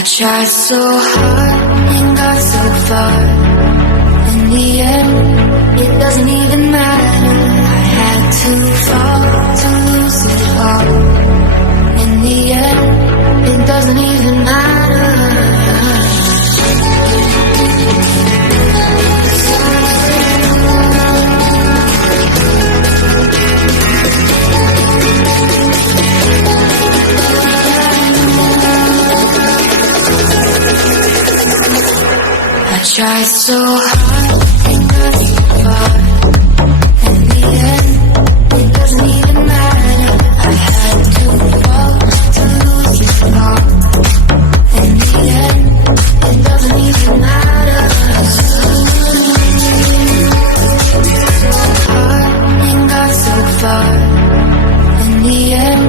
I tried so hard and got so far. In the end, it doesn't even matter. I had to fall to lose it all. In the end, it doesn't even matter. I tried so hard and got so far. In the end, it doesn't even matter. I had to fall to lose it all. In the end, it doesn't even matter. So hard and got so far. In the end,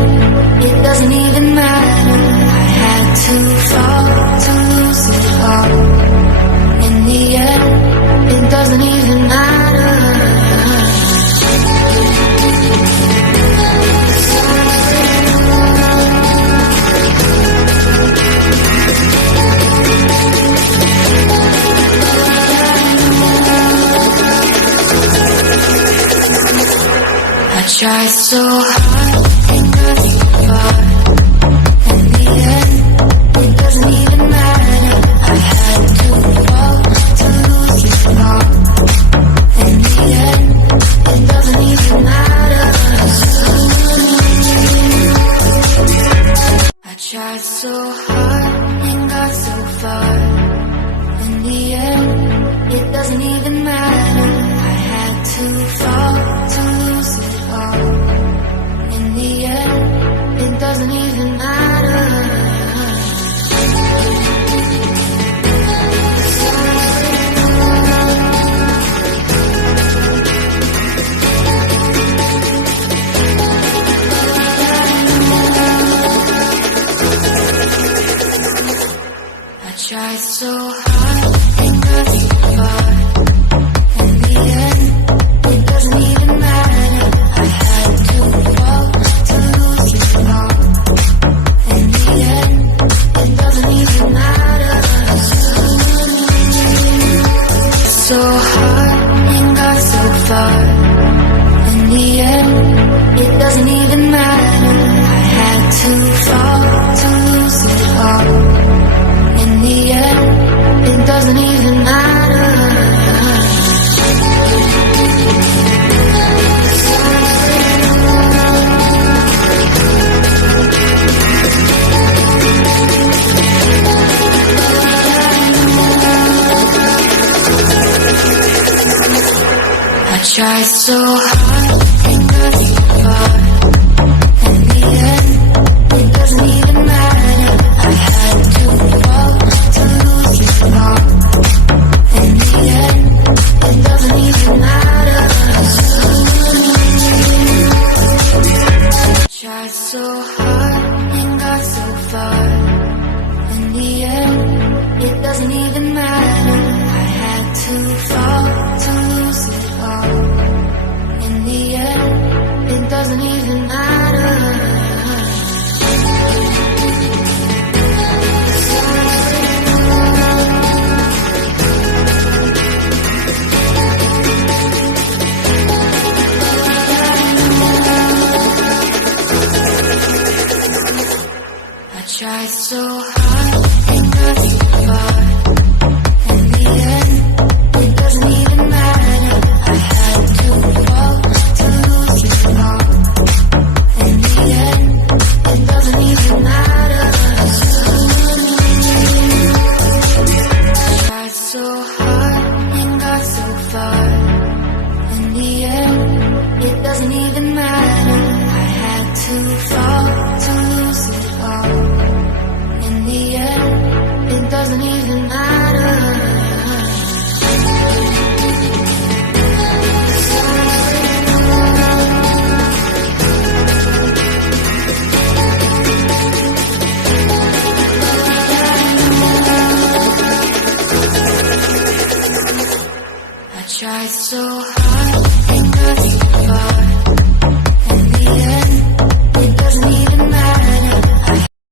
it doesn't even matter. I had to fall to lose it all. In the end, it doesn't even matter. I tried so hard and got so far. In the end, it doesn't even matter. I had to fall to lose it all. In the end, it doesn't even matter. I tried so hard and got so far. In the end, it doesn't even matter. I had to fall to lose it all. In the end, it doesn't even matter. I tried so hard and got so far. In the end, it doesn't even matter. I had to fall to lose it all. In the end, it doesn't even matter. So hard and got so far. In the end, it doesn't even matter. I had to fall to lose it all. In the end, it doesn't even matter. I tried so hard and got so far. In the end, it doesn't even matter. I had to fall to lose it all. In the end, it doesn't even matter. I tried so hard and got so far. In the end, it doesn't even matter. I had to fall to lose it all. In the end, it doesn't even matter. I tried so hard and got so far. In the end, it doesn't even matter. I had to fall to lose it all. In the end, it doesn't even matter. I tried so hard and got so far. In the end, it doesn't even matter. I had to fall to lose it all. In the end, it doesn't even matter.